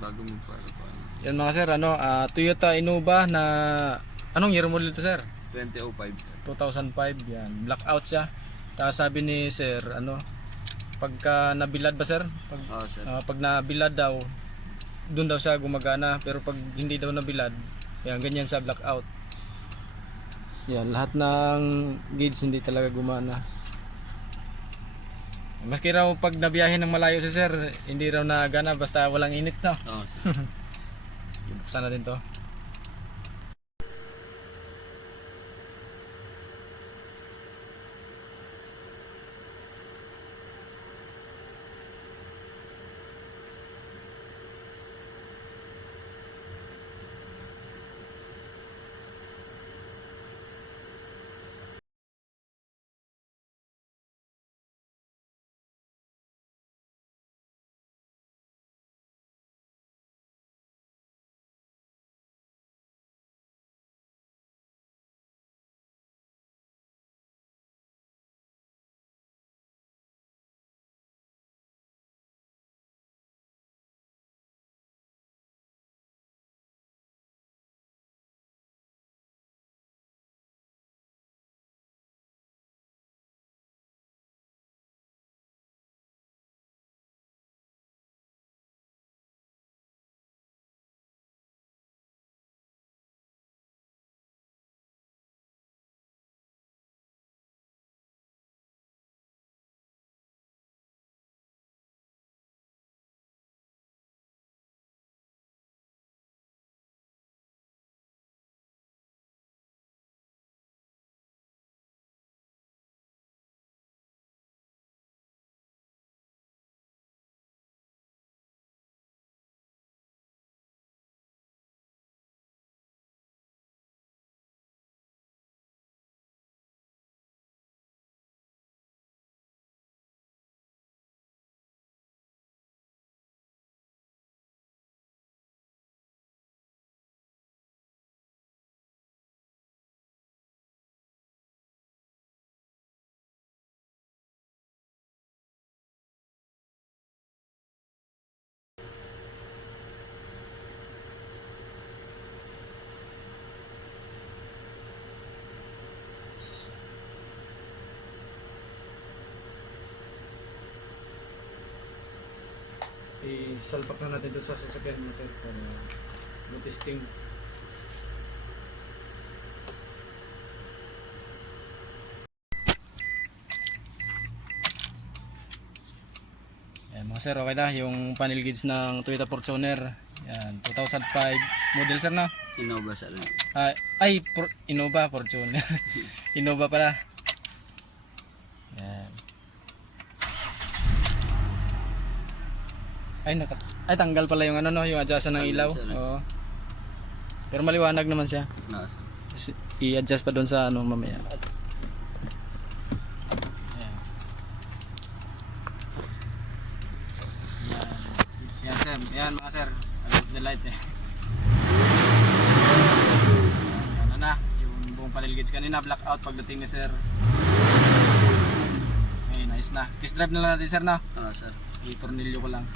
bago mag-fire pa. Yan mga sir, Toyota Innova na anong year model ito sir? 2005. 2005 yan. Blackout siya. Tapos sabi ni sir, pagka nabilad ba sir? Sir. Pag nabilad daw, doon daw siya gumagana. Pero pag hindi daw nabilad, yan, ganyan sa blackout. Yan, lahat ng gauge hindi talaga gumana. Maski raw pag nabiyahe ng malayo si sir, hindi raw nagana basta walang init, no? Sir. Buksan natin to. I-salpak na natin doon sa sasakyan mo sir para mo-testing. Yan mga sir, okay na yung panel gauge ng Toyota Fortuner. Yan, 2005 model sir na. Innova sir. Innova Fortuner. Innova pala. Yan. Ay tanggal pala yung yung adjustan ng ilaw. Oo. Pero maliwanag naman siya. Sir. I-adjust pa doon sa mamaya. Yan sir, yan mga sir. Adjust the light Yan na, yung buong panel gauge kanina blackout pagdating ni sir. Okay, nice na. Kiss drive na lang natin sir na. Sir. I-tornilyo ko lang.